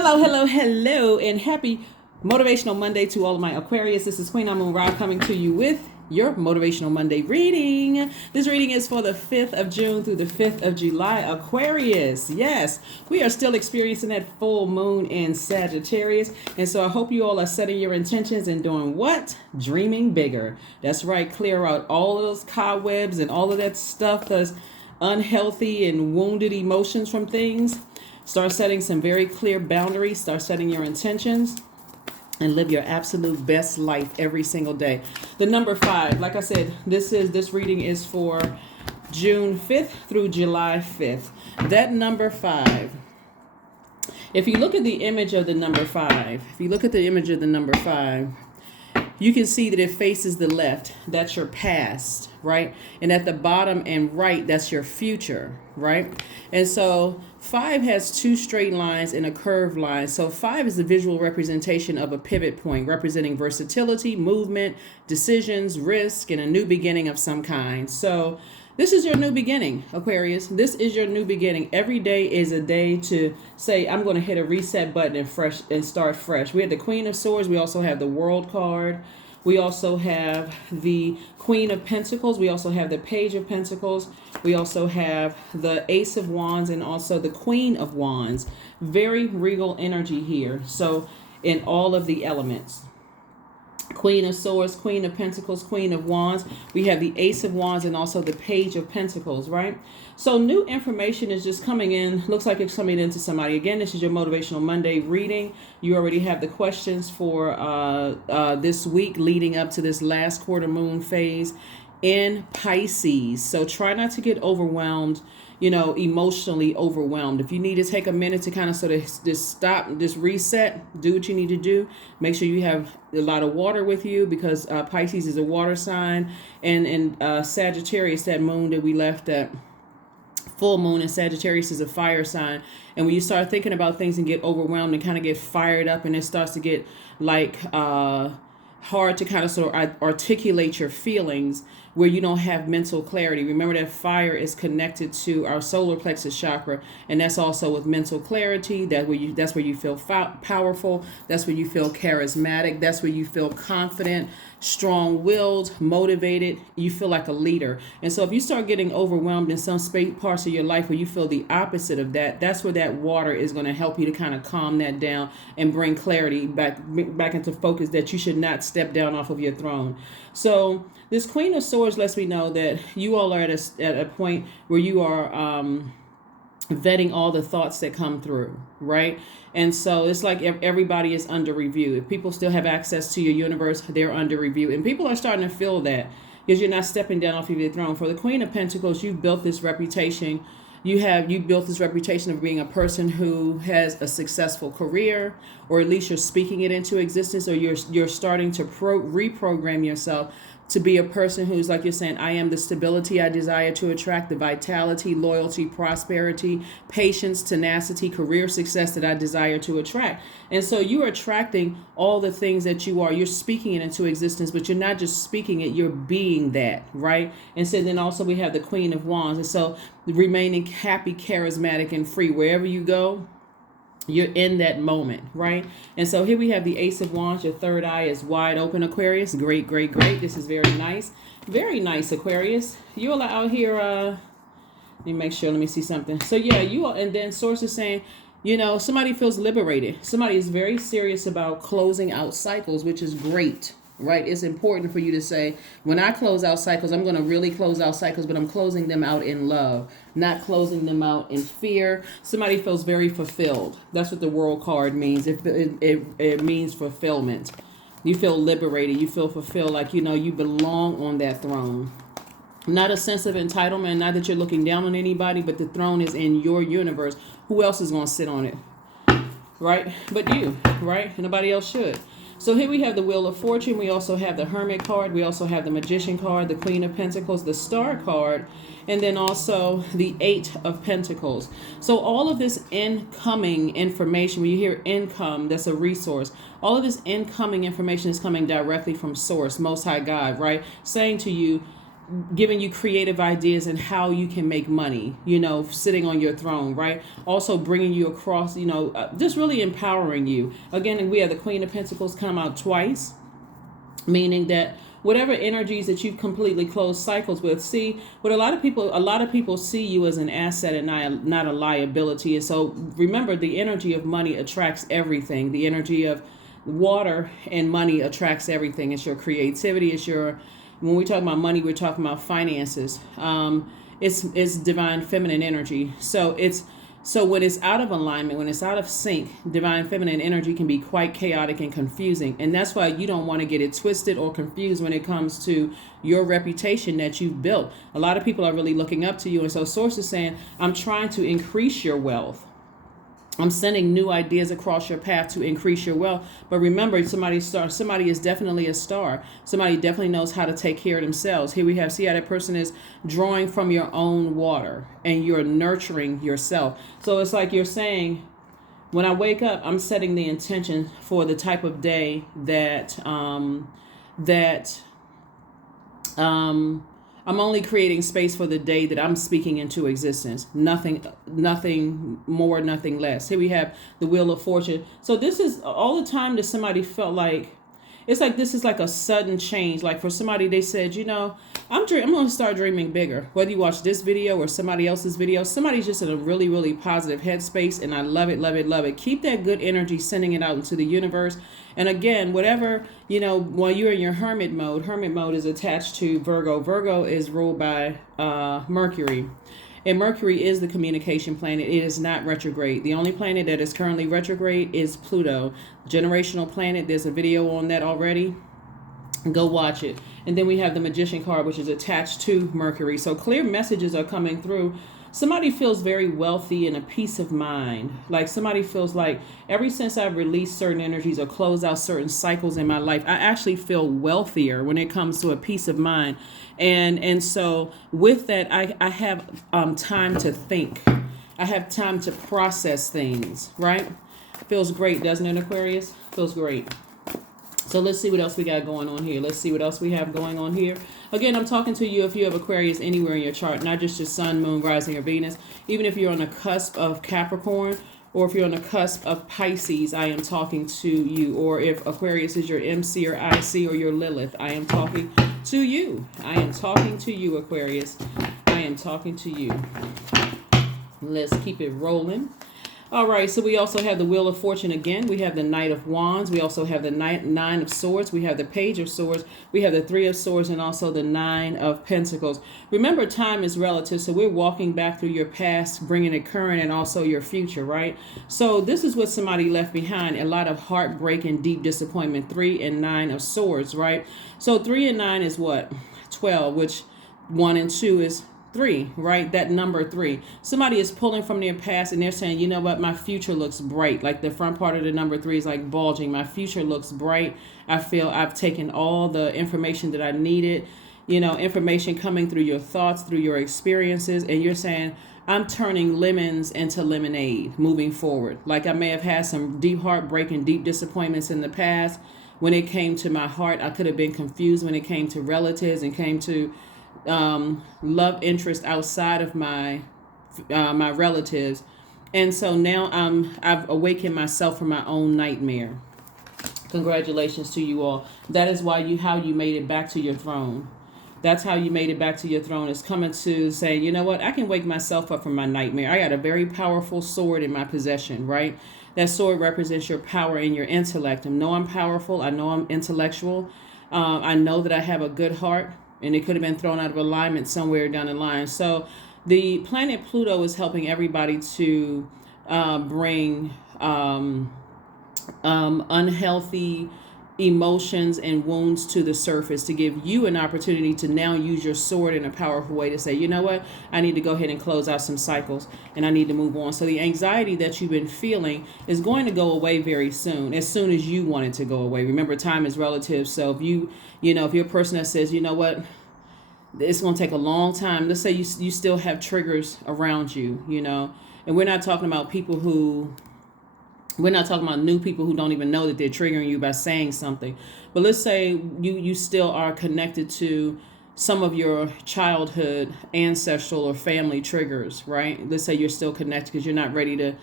Hello, and happy Motivational Monday to all of my Aquarius. This is Queen Amun Ra coming to you with your Motivational Monday reading. This reading is for the 5th of June through the 5th of July, Aquarius. Yes, we are still experiencing that full moon in Sagittarius. And so I hope you all are setting your intentions and doing what? Dreaming bigger. That's right. Clear out all of those cobwebs and all of that stuff that's unhealthy and wounded emotions from things. Start setting some very clear boundaries. Start setting your intentions and live your absolute best life every single day. The number 5, like I said, this reading is for June 5th through July 5th. That number 5, if you look at the image of the number 5, you can see that it faces the left. That's your past, right? And at the bottom and right, that's your future, right? And so 5 has 2 straight lines and a curved line. So 5 is the visual representation of a pivot point, representing versatility, movement, decisions, risk, and a new beginning of some kind. So this is your new beginning, Aquarius. This is your new beginning. Every day is a day to say, I'm going to hit a reset button and start fresh. We have the Queen of Swords. We also have the World card. We also have the Queen of Pentacles. We also have the Page of Pentacles. We also have the Ace of Wands and also the Queen of Wands. Very regal energy here. So in all of the elements. Queen of Swords, Queen of Pentacles, Queen of Wands. We have the Ace of Wands and also the Page of Pentacles, right? So new information is just coming in. Looks like it's coming into somebody. Again, this is your Motivational Monday reading. You already have the questions for this week leading up to this last quarter moon phase in Pisces. So try not to get overwhelmed, emotionally overwhelmed. If you need to take a minute to kind of sort of just stop, just reset, do what you need to do. Make sure you have a lot of water with you because Pisces is a water sign. And Sagittarius, that moon that we left at, full moon in Sagittarius is a fire sign. And when you start thinking about things and get overwhelmed and kind of get fired up and it starts to get like hard to kind of sort of articulate your feelings where you don't have mental clarity. Remember that fire is connected to our solar plexus chakra, and that's also with mental clarity. That's where you feel powerful. That's where you feel charismatic. That's where you feel confident, strong-willed, motivated. You feel like a leader. And so if you start getting overwhelmed in some parts of your life where you feel the opposite of that, that's where that water is going to help you to kind of calm that down and bring clarity back into focus, that you should not step down off of your throne. So this Queen of Swords lets me know that you all are at a point where you are vetting all the thoughts that come through, right? And so it's like everybody is under review. If people still have access to your universe, they're under review. And people are starting to feel that because you're not stepping down off of your throne. For the Queen of Pentacles, you've built this reputation. You built this reputation of being a person who has a successful career, or at least you're speaking it into existence, or you're starting to reprogram yourself to be a person who's, like you're saying, I am the stability I desire to attract, the vitality, loyalty, prosperity, patience, tenacity, career success that I desire to attract. And so you're attracting all the things that you are. You're speaking it into existence, but you're not just speaking it, you're being that, right? And so then also we have the Queen of Wands. And so remaining happy, charismatic, and free. Wherever you go, you're in that moment, right? And so here we have the Ace of Wands. Your third eye is wide open, Aquarius. Great. This is very nice. Very nice, Aquarius. You all are out here, let me make sure, let me see something. So yeah, you all, and then source is saying, somebody feels liberated. Somebody is very serious about closing out cycles, which is great, right? It's important for you to say, when I close out cycles, I'm going to really close out cycles, but I'm closing them out in love, not closing them out in fear. Somebody feels very fulfilled. That's what the World card means. It means fulfillment. You feel liberated. You feel fulfilled, like, you belong on that throne. Not a sense of entitlement, not that you're looking down on anybody, but the throne is in your universe. Who else is going to sit on it? Right? But you, right? And nobody else should. So here we have the Wheel of Fortune. We also have the Hermit card. We also have the Magician card, the Queen of Pentacles, the Star card, and then also the 8 of Pentacles. So all of this incoming information, when you hear income, that's a resource. All of this incoming information is coming directly from Source, Most High God, right? Saying to you, giving you creative ideas and how you can make money, sitting on your throne, right? Also bringing you across, just really empowering you. Again, we have the Queen of Pentacles come out twice, meaning that whatever energies that you've completely closed cycles with, see, what a lot of people see you as an asset and not a liability. And so remember, the energy of money attracts everything. The energy of water and money attracts everything. It's your creativity. When we talk about money, we're talking about finances. It's divine feminine energy. So when it's out of alignment, when it's out of sync, divine feminine energy can be quite chaotic and confusing. And that's why you don't want to get it twisted or confused when it comes to your reputation that you've built. A lot of people are really looking up to you. And so Source is saying, I'm trying to increase your wealth. I'm sending new ideas across your path to increase your wealth. But remember, somebody is definitely a star. Somebody definitely knows how to take care of themselves. Here we have, see how that person is drawing from your own water and you're nurturing yourself. So it's like you're saying, when I wake up, I'm setting the intention for the type of day that I'm only creating space for the day that I'm speaking into existence. Nothing more, nothing less. Here we have the Wheel of Fortune. So this is all the time that somebody felt like, it's like this is like a sudden change. Like for somebody, they said, I'm going to start dreaming bigger. Whether you watch this video or somebody else's video, somebody's just in a really, really positive headspace. And I love it, love it, love it. Keep that good energy, sending it out into the universe. And again, whatever, while you're in your hermit mode is attached to Virgo. Virgo is ruled by Mercury. And Mercury is the communication planet. It is not retrograde. The only planet that is currently retrograde is Pluto, generational planet. There's a video on that already. Go watch it. And then we have the Magician card, which is attached to Mercury. So clear messages are coming through. Somebody feels very wealthy and a peace of mind. Like somebody feels like ever since I've released certain energies or closed out certain cycles in my life, I actually feel wealthier when it comes to a peace of mind. And so with that, I have time to think. I have time to process things, right? Feels great, doesn't it, Aquarius? Feels great. So let's see what else we got going on here. Let's see what else we have going on here. Again, I'm talking to you if you have Aquarius anywhere in your chart, not just your sun, moon, rising, or Venus. Even if you're on the cusp of Capricorn or if you're on the cusp of Pisces, I am talking to you. Or if Aquarius is your MC or IC or your Lilith, I am talking to you. I am talking to you, Aquarius. I am talking to you. Let's keep it rolling. All right, so we also have the Wheel of Fortune again. We have the Knight of Wands. We also have the Nine of Swords. We have the Page of Swords. We have the Three of Swords and also the Nine of Pentacles. Remember, time is relative, so we're walking back through your past, bringing it current and also your future, right? So this is what somebody left behind, a lot of heartbreak and deep disappointment. 3 and 9 of Swords, right? So 3 and 9 is what? 12, which 1 and 2 is 3, right? That number 3. Somebody is pulling from their past and they're saying, you know what, my future looks bright. Like the front part of the number 3 is like bulging. My future looks bright. I feel I've taken all the information that I needed, information coming through your thoughts, through your experiences. And you're saying, I'm turning lemons into lemonade moving forward. Like I may have had some deep heartbreak and deep disappointments in the past. When it came to my heart, I could have been confused when it came to relatives and came to love interest outside of my relatives. And so now I've awakened myself from my own nightmare. Congratulations to you all. That is how you made it back to your throne. That's how you made it back to your throne, is coming to say, you know what, I can wake myself up from my nightmare. I got a very powerful sword in my possession, right? That sword represents your power and your intellect. I know I'm powerful. I know I'm intellectual. I know that I have a good heart. And it could have been thrown out of alignment somewhere down the line. So the planet Pluto is helping everybody to bring unhealthy emotions and wounds to the surface, to give you an opportunity to now use your sword in a powerful way to say, you know what, I need to go ahead and close out some cycles and I need to move on. So the anxiety that you've been feeling is going to go away very soon as you want it to go away. Remember, time is relative. So if if you're a person that says, you know what, it's going to take a long time. Let's say you still have triggers around you, and we're not talking about new people who don't even know that they're triggering you by saying something. But let's say you still are connected to some of your childhood ancestral or family triggers, right? Let's say you're still connected because you're not ready to,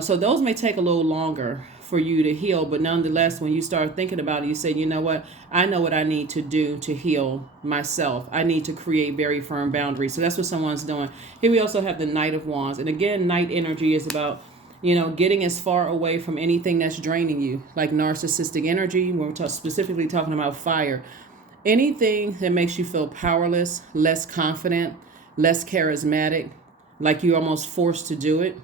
so those may take a little longer for you to heal. But nonetheless, when you start thinking about it, you say, you know what? I know what I need to do to heal myself. I need to create very firm boundaries. So that's what someone's doing. Here we also have the Knight of Wands. And again, Knight energy is about, getting as far away from anything that's draining you, like narcissistic energy. We're specifically talking about fire. Anything that makes you feel powerless, less confident, less charismatic, like you're almost forced to do it.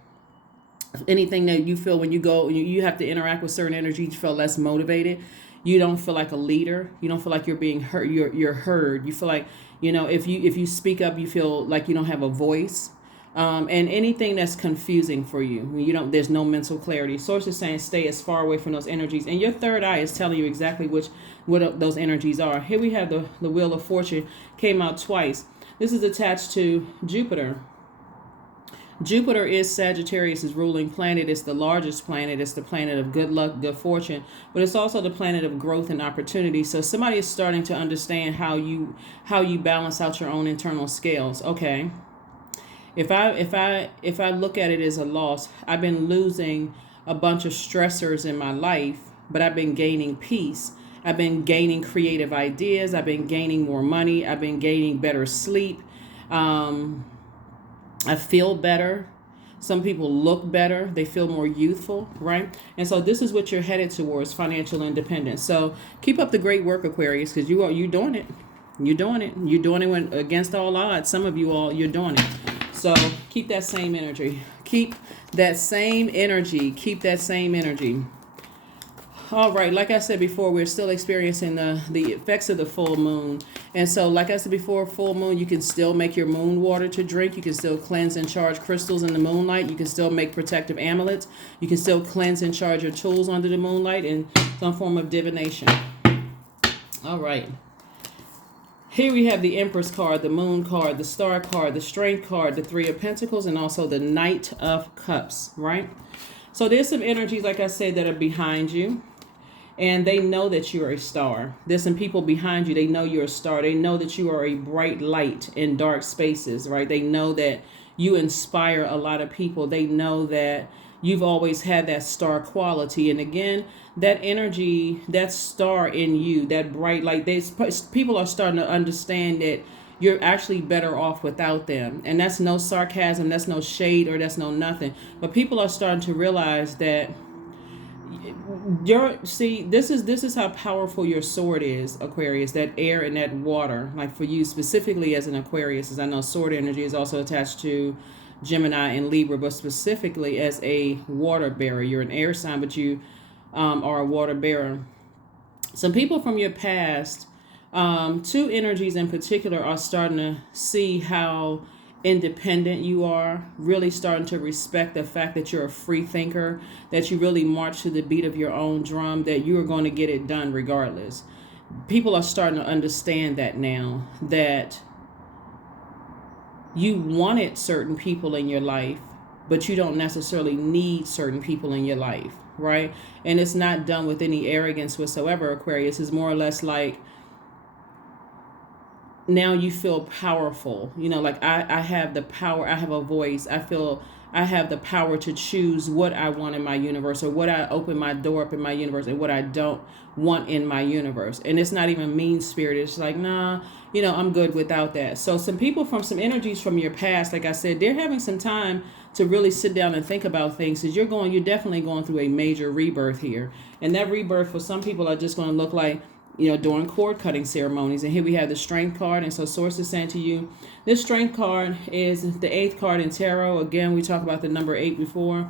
Anything that you feel when you go, you have to interact with certain energy, you feel less motivated. You don't feel like a leader. You don't feel like you're being heard. You're heard. You feel like, if you speak up, you feel like you don't have a voice. And anything that's confusing for you, there's no mental clarity. Source is saying stay as far away from those energies. And your third eye is telling you exactly what those energies are. Here we have the Wheel of Fortune came out twice. This is attached to Jupiter. Jupiter is Sagittarius' ruling planet. It's the largest planet. It's the planet of good luck, good fortune, but it's also the planet of growth and opportunity. So somebody is starting to understand how you balance out your own internal scales. Okay. If I look at it as a loss, I've been losing a bunch of stressors in my life, but I've been gaining peace. I've been gaining creative ideas. I've been gaining more money. I've been gaining better sleep. I feel better. Some people look better. They feel more youthful, right? And so this is what you're headed towards, financial independence. So keep up the great work, Aquarius, because you're doing it. You're doing it. You're doing it against all odds. Some of you all, you're doing it. So keep that same energy. Keep that same energy. Keep that same energy. All right, like I said before, we're still experiencing the effects of the full moon. And so, like I said before, full moon, you can still make your moon water to drink. You can still cleanse and charge crystals in the moonlight. You can still make protective amulets. You can still cleanse and charge your tools under the moonlight in some form of divination. All right. Here we have the Empress card, the Moon card, the Star card, the Strength card, the Three of Pentacles, and also the Knight of Cups, right? So there's some energies, like I said, that are behind you. And they know that you're a star. There's some people behind you. They know you're a star. They know that you are a bright light in dark spaces, right? They know that you inspire a lot of people. They know that you've always had that star quality. And again, that energy, that star in you, that bright light, people are starting to understand that you're actually better off without them. And that's no sarcasm, that's no shade, or that's no nothing. But people are starting to realize that this is how powerful your sword is, Aquarius, that air and that water. Like for you specifically as an Aquarius, as I know sword energy is also attached to Gemini and Libra, but specifically as a water bearer. You're an air sign, but you are a water bearer. Some people from your past, two energies in particular, are starting to see how independent you are, really starting to respect the fact that you're a free thinker, that you really march to the beat of your own drum, that you are going to get it done regardless. People are starting to understand that now, that you wanted certain people in your life, but you don't necessarily need certain people in your life, right? And it's not done with any arrogance whatsoever, Aquarius. It's more or less like, now you feel powerful, like I have the power, I have a voice, I feel I have the power to choose what I want in my universe, or what I open my door up in my universe, and what I don't want in my universe. And it's not even mean spirited. It's like, nah, I'm good without that. So some people from some energies from your past, like I said, they're having some time to really sit down and think about things, because you're definitely going through a major rebirth here. And that rebirth for some people are just going to look like, during cord cutting ceremonies. And here we have the Strength card. And so source is saying to you, this Strength card is the 8th card in tarot. Again, we talked about the number 8 before.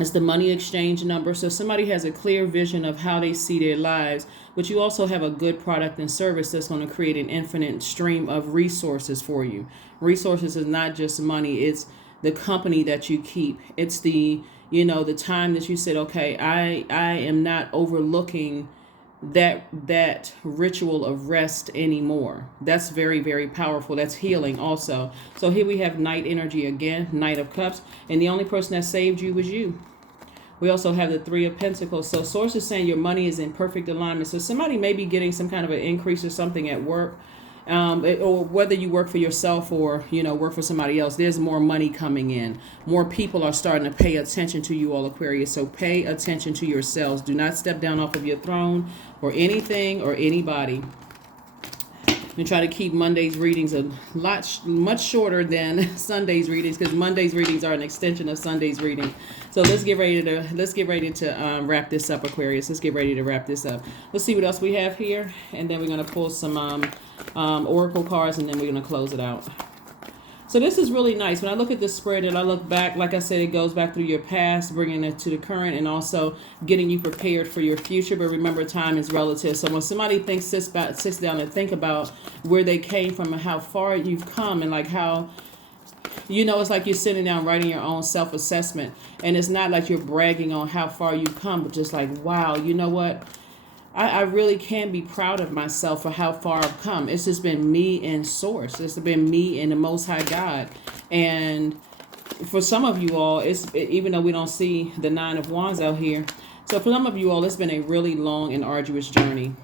It's the money exchange number. So somebody has a clear vision of how they see their lives, but you also have a good product and service that's going to create an infinite stream of resources for you. Resources is not just money. It's the company that you keep. It's the time that you said, okay, I am not overlooking that ritual of rest anymore. That's very, very powerful. That's healing also. So here we have Knight energy again, Knight of Cups, and the only person that saved you was you. We also have the Three of Pentacles. So source is saying your money is in perfect alignment. So somebody may be getting some kind of an increase or something at work. or whether you work for yourself or, work for somebody else, there's more money coming in. More people are starting to pay attention to you all, Aquarius. So pay attention to yourselves. Do not step down off of your throne or anything or anybody. And try to keep Monday's readings much shorter than Sunday's readings, because Monday's readings are an extension of Sunday's readings. So let's get ready to wrap this up, Aquarius. Let's get ready to wrap this up. Let's see what else we have here, and then we're gonna pull some oracle cards, and then we're gonna close it out. So this is really nice. When I look at this spread and I look back, like I said, it goes back through your past, bringing it to the current, and also getting you prepared for your future. But remember, time is relative. So when somebody sits down and think about where they came from and how far you've come, and like how, it's like you're sitting down writing your own self-assessment. And it's not like you're bragging on how far you've come, but just like, wow, you know what? I really can be proud of myself for how far I've come. It's just been me and Source. It's been me and the Most High God. And for some of you all, even though we don't see the Nine of Wands out here, so for some of you all, it's been a really long and arduous journey.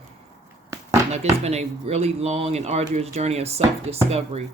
Like, it's been a really long and arduous journey of self-discovery.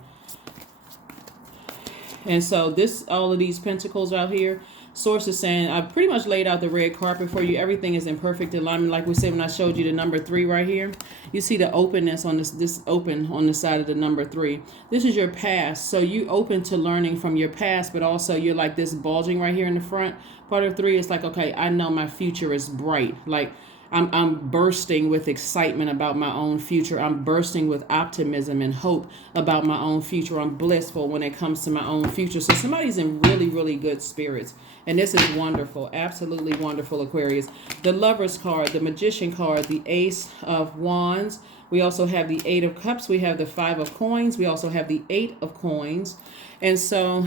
And so all of these pentacles out here, Source is saying, I've pretty much laid out the red carpet for you. Everything is in perfect alignment. Like we said, when I showed you the number 3 right here, you see the openness on this open on the side of the number 3. This is your past. So you open to learning from your past, but also you're like this bulging right here in the front. Part of 3 is like, okay, I know my future is bright. Like, I'm bursting with excitement about my own future. I'm bursting with optimism and hope about my own future. I'm blissful when it comes to my own future. So somebody's in really, really good spirits. And this is wonderful. Absolutely wonderful, Aquarius. The Lover's card, the Magician card, the Ace of Wands. We also have the 8 of Cups. We have the 5 of Coins. We also have the 8 of Coins. And so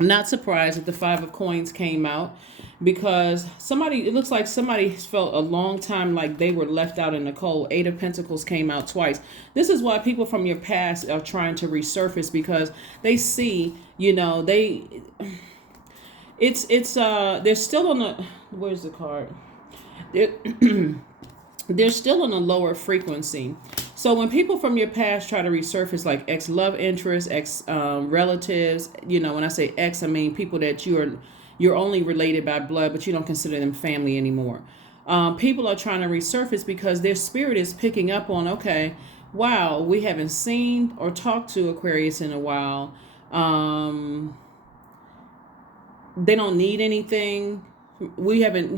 I'm not surprised that the 5 of Coins came out, because it looks like somebody felt a long time like they were left out in the cold. 8 of Pentacles came out twice. This is why people from your past are trying to resurface, because they see, they're still on the, where's the card? They're still on a lower frequency. So when people from your past try to resurface, like ex-love interests, ex-relatives, when I say ex, I mean people that you're only related by blood, but you don't consider them family anymore. People are trying to resurface because their spirit is picking up on, okay, wow, we haven't seen or talked to Aquarius in a while. They don't need anything. We haven't,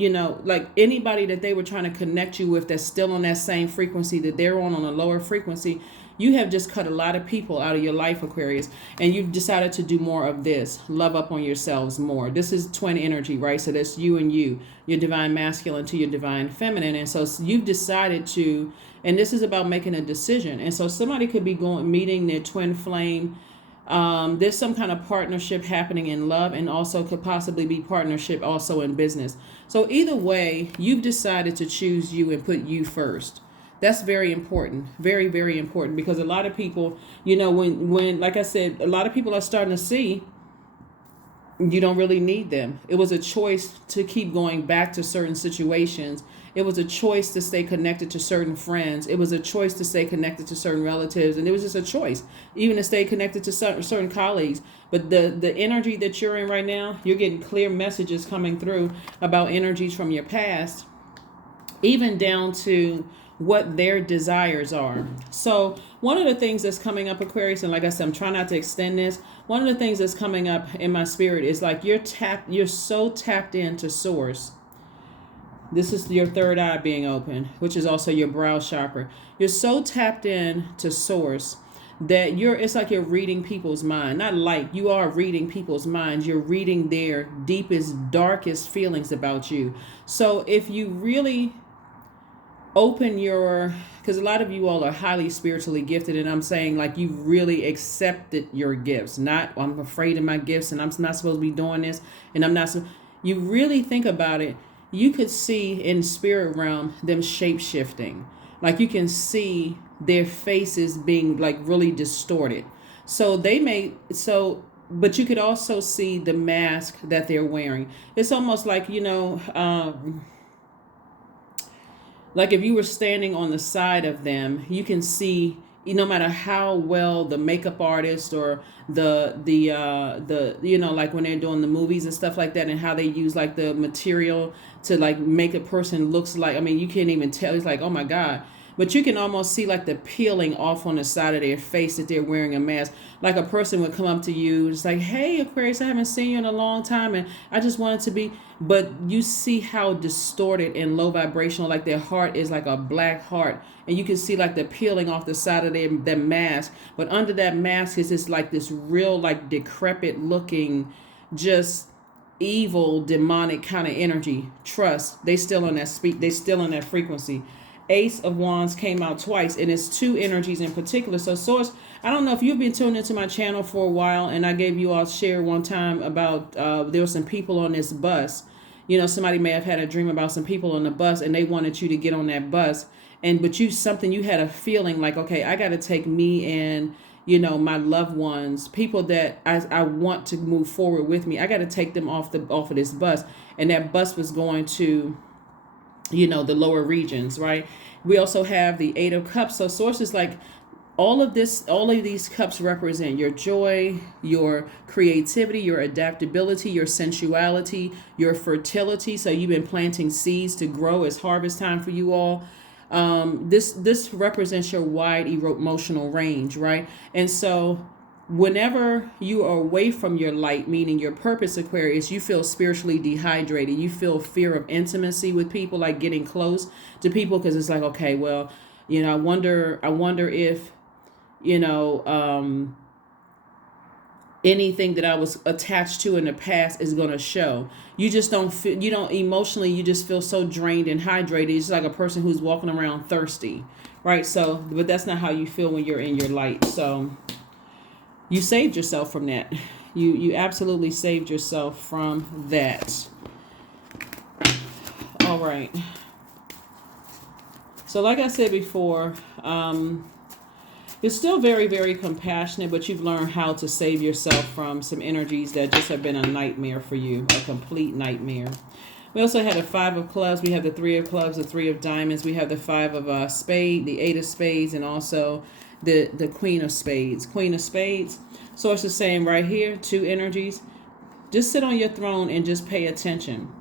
like anybody that they were trying to connect you with that's still on that same frequency that they're on a lower frequency, you have just cut a lot of people out of your life, Aquarius, and you've decided to do more of this. Love up on yourselves more. This is twin energy, right? So that's you and you, your divine masculine to your divine feminine. And so you've decided to, and this is about making a decision. And so somebody could be meeting their twin flame. There's some kind of partnership happening in love, and also could possibly be partnership also in business. So either way, you've decided to choose you and put you first. That's very important. Very, very important, because a lot of people, when like I said, a lot of people are starting to see you don't really need them. It was a choice to keep going back to certain situations. It was a choice to stay connected to certain friends. It was a choice to stay connected to certain relatives. And it was just a choice, even to stay connected to certain colleagues. But the energy that you're in right now, you're getting clear messages coming through about energies from your past, even down to what their desires are. So one of the things that's coming up, Aquarius, and like I said, I'm trying not to extend this. One of the things that's coming up in my spirit is like you're so tapped into Source. This is your third eye being open, which is also your brow chakra. You're so tapped in to Source that it's like you're reading people's mind. You are reading people's minds. You're reading their deepest, darkest feelings about you. So if you really open because a lot of you all are highly spiritually gifted, and I'm saying like you really accepted your gifts. Not, I'm afraid of my gifts and I'm not supposed to be doing this, and I'm not. You really think about it. You could see in spirit realm them shape shifting. Like you can see their faces being like really distorted. So but you could also see the mask that they're wearing. It's almost like, like if you were standing on the side of them, you can see no matter how well the makeup artist or the like when they're doing the movies and stuff like that, and how they use like the material to like make a person looks like, I mean, you can't even tell. It's like, oh my God. But you can almost see like the peeling off on the side of their face that they're wearing a mask. Like a person would come up to you, it's like, hey, Aquarius, I haven't seen you in a long time, and I just wanted to be. But you see how distorted and low vibrational, like their heart is like a black heart, and you can see like the peeling off the side of their mask. But under that mask is this like this real like decrepit looking, just evil demonic kind of energy. Trust, they still on that they still on that frequency. Ace of Wands came out twice, and it's two energies in particular. So source, I don't know if you've been tuned into my channel for a while, and I gave you all share one time about there were some people on this bus. Somebody may have had a dream about some people on the bus, and they wanted you to get on that bus. But you had a feeling like, okay, I got to take me and my loved ones, people that I want to move forward with me. I got to take them off of this bus, and that bus was going to the lower regions, right? We also have the Eight of Cups. So sources like all of these cups represent your joy, your creativity, your adaptability, your sensuality, your fertility. So you've been planting seeds to grow. It's harvest time for you all. This represents your wide emotional range, right? And so whenever you are away from your light, meaning your purpose, Aquarius, you feel spiritually dehydrated. You feel fear of intimacy with people, like getting close to people, because it's like, okay, well, I wonder if, anything that I was attached to in the past is going to show. You just don't feel, emotionally, you just feel so drained and hydrated. It's like a person who's walking around thirsty, right? So, but that's not how you feel when you're in your light. So you saved yourself from that. You absolutely saved yourself from that. All right. So like I said before, you're still very, very compassionate, but you've learned how to save yourself from some energies that just have been a nightmare for you, a complete nightmare. We also had a Five of Clubs. We have the Three of Clubs, the Three of Diamonds. We have the Five of Spades, the Eight of Spades, and also the Queen of Spades. Queen of Spades. Source is saying right here, two energies. Just sit on your throne and just pay attention.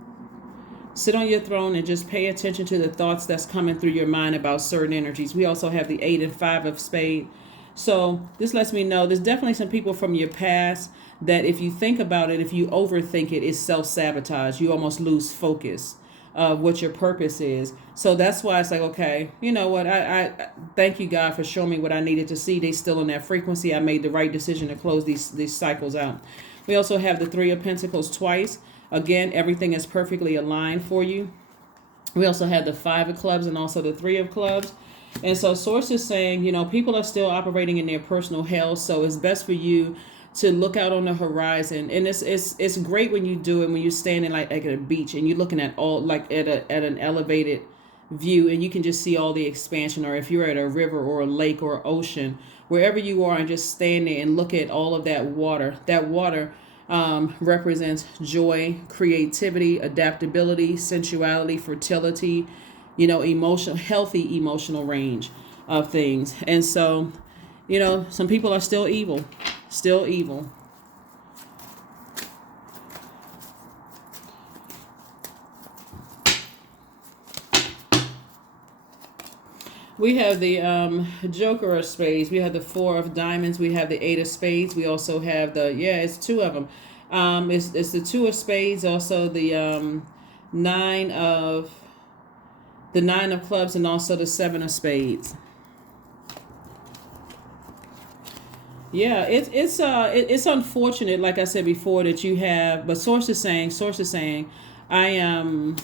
Sit on your throne and just pay attention to the thoughts that's coming through your mind about certain energies. We also have the Eight and Five of Spades. So this lets me know there's definitely some people from your past that if you think about it, if you overthink it, it's self-sabotage. You almost lose focus of what your purpose is. So that's why it's like, okay, you know what? I thank you, God, for showing me what I needed to see. They still in that frequency. I made the right decision to close these cycles out. We also have the Three of Pentacles twice. Again, everything is perfectly aligned for you. We also have the Five of Clubs and also the Three of Clubs. And so source is saying, people are still operating in their personal hell. So it's best for you to look out on the horizon. And it's great when you do it, when you're standing like at a beach and you're looking at all like at an elevated view, and you can just see all the expansion, or if you're at a river or a lake or ocean, wherever you are, and just stand there and look at all of that water. That water represents joy, creativity, adaptability, sensuality, fertility, healthy emotional range of things. And so, some people are still evil. We have the Joker of Spades. We have the Four of Diamonds. We have the Eight of Spades. We also have it's two of them. It's the Two of Spades. Also the Nine of Clubs, and also the Seven of Spades. Yeah, it's unfortunate, like I said before, that you have. But source is saying, I am.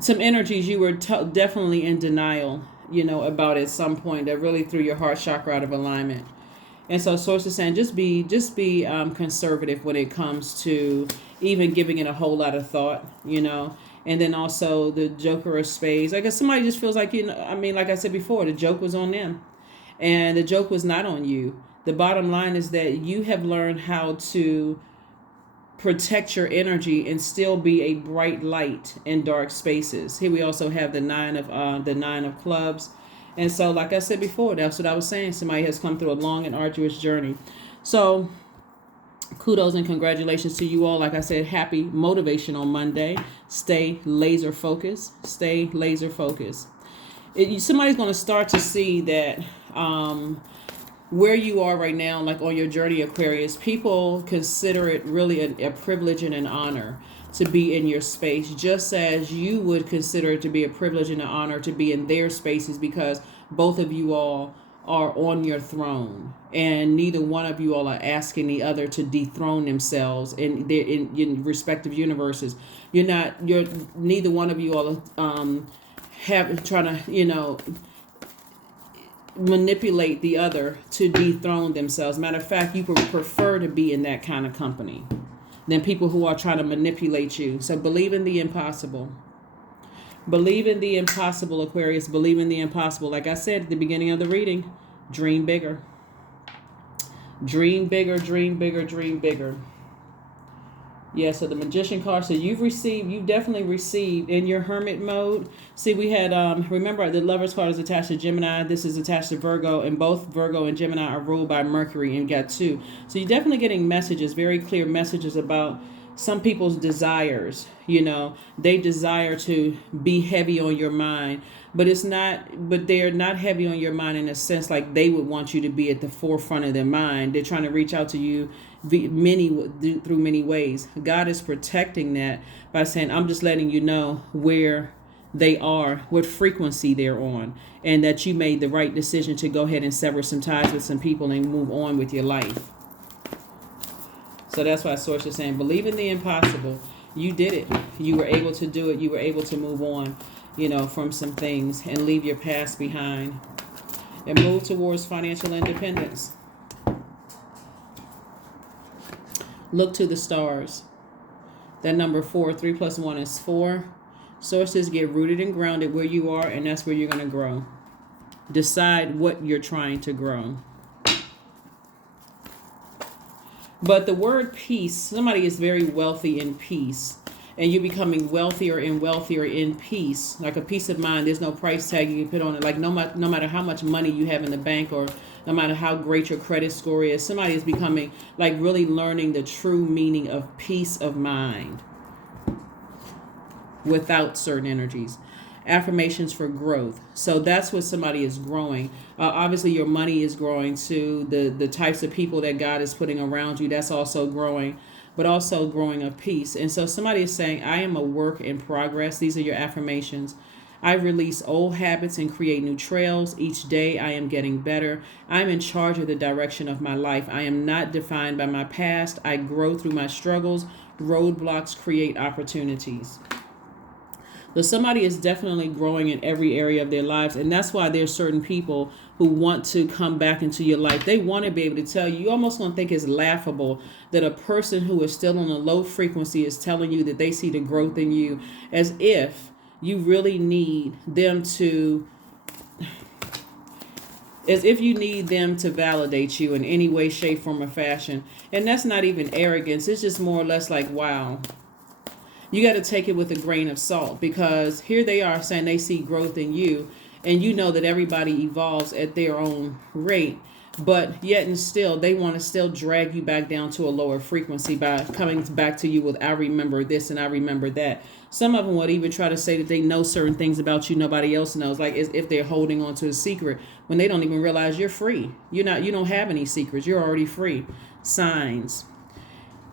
Some energies you were definitely in denial, about at some point that really threw your heart chakra out of alignment. And so source is saying just be conservative when it comes to even giving it a whole lot of thought, And then also the Joker of Spades. I guess somebody just feels like, like I said before, the joke was on them. And the joke was not on you. The bottom line is that you have learned how to protect your energy and still be a bright light in dark spaces. Here we also have the nine of clubs. And so, like I said before, that's what I was saying. Somebody has come through a long and arduous journey. So kudos and congratulations to you all. Like I said, happy Motivational Monday. Stay laser focused. Stay laser focused. Somebody's going to start to see that where you are right now, like on your journey, Aquarius, people consider it really a privilege and an honor to be in your space, just as you would consider it to be a privilege and an honor to be in their spaces, because both of you all are on your throne, and neither one of you all are asking the other to dethrone themselves in respective universes. Neither one of you all trying to manipulate the other to dethrone themselves. Matter of fact, you would prefer to be in that kind of company than people who are trying to manipulate you. So believe in the impossible. Believe in the impossible, Aquarius. Believe in the impossible. Like I said at the beginning of the reading, dream bigger. Dream bigger, dream bigger, dream bigger. Yeah, so the Magician card. So you've definitely received in your hermit mode. See, we had, remember the Lover's card is attached to Gemini. This is attached to Virgo, and both Virgo and Gemini are ruled by Mercury and got 2. So you're definitely getting messages, very clear messages about some people's desires. They desire to be heavy on your mind, but they're not heavy on your mind in a sense like they would want you to be at the forefront of their mind. They're trying to reach out to you through many ways. God is protecting that by saying, I'm just letting you know where they are, what frequency they're on, and that you made the right decision to go ahead and sever some ties with some people and move on with your life. So that's why Source is saying, believe in the impossible. You did it. You were able to do it. You were able to move on, from some things and leave your past behind and move towards financial independence. Look to the stars. That number 4, 3 plus 1 is 4. Sources, get rooted and grounded where you are, and that's where you're going to grow. Decide what you're trying to grow. But the word peace, somebody is very wealthy in peace, and you're becoming wealthier and wealthier in peace, like a peace of mind. There's no price tag you can put on it. Like no matter how much money you have in the bank, or no matter how great your credit score is, somebody is becoming, like, really learning the true meaning of peace of mind without certain energies. Affirmations for growth. So that's what somebody is growing. Obviously, your money is growing too. The types of people that God is putting around you, that's also growing, but also growing of peace. And so somebody is saying, I am a work in progress. These are your affirmations. I release old habits and create new trails. Each day I am getting better. I'm in charge of the direction of my life. I am not defined by my past. I grow through my struggles. Roadblocks create opportunities. So somebody is definitely growing in every area of their lives. And that's why there's certain people who want to come back into your life. They want to be able to tell you. You almost want to think it's laughable that a person who is still on a low frequency is telling you that they see the growth in you, as if you really need them to, as if you need them to validate you in any way, shape, form, or fashion. And that's not even arrogance. It's just more or less like, wow. You got to take it with a grain of salt, because here they are saying they see growth in you, and you know that everybody evolves at their own rate, but yet and still they want to still drag you back down to a lower frequency by coming back to you with, I remember this and I remember that. Some of them would even try to say that they know certain things about you nobody else knows, like as if they're holding on to a secret when they don't even realize you're free. You don't have any secrets. You're already free. Signs.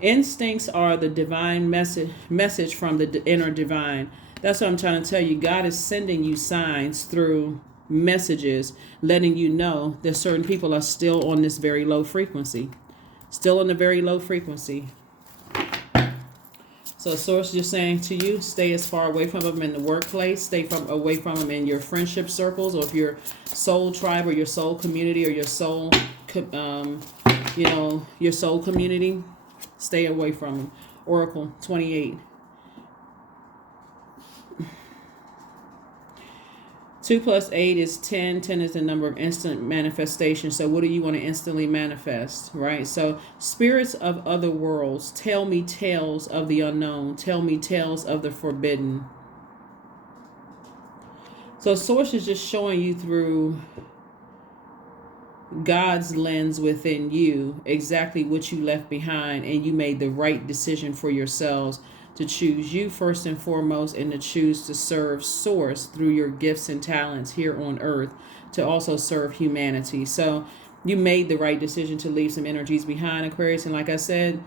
Instincts are the divine message from the inner divine. That's what I'm trying to tell you. God is sending you signs through messages, letting you know that certain people are still on this very low frequency. Still on the very low frequency. So Source is just saying to you, stay as far away from them in the workplace. Stay away from them in your friendship circles, or if your soul tribe or your soul community or your soul, your soul community. Stay away from them. Oracle 28. 2 plus 8 is 10. 10 is the number of instant manifestation. So what do you want to instantly manifest, right? So spirits of other worlds, tell me tales of the unknown. Tell me tales of the forbidden. So source is just showing you through God's lens within you exactly what you left behind, and you made the right decision for yourselves to choose you first and foremost, and to choose to serve source through your gifts and talents here on earth to also serve humanity. So you made the right decision to leave some energies behind, Aquarius. And like I said,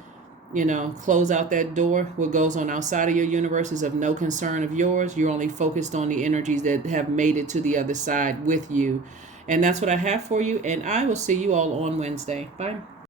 close out that door. What goes on outside of your universe is of no concern of yours. You're only focused on the energies that have made it to the other side with you. And that's what I have for you. And I will see you all on Wednesday. Bye.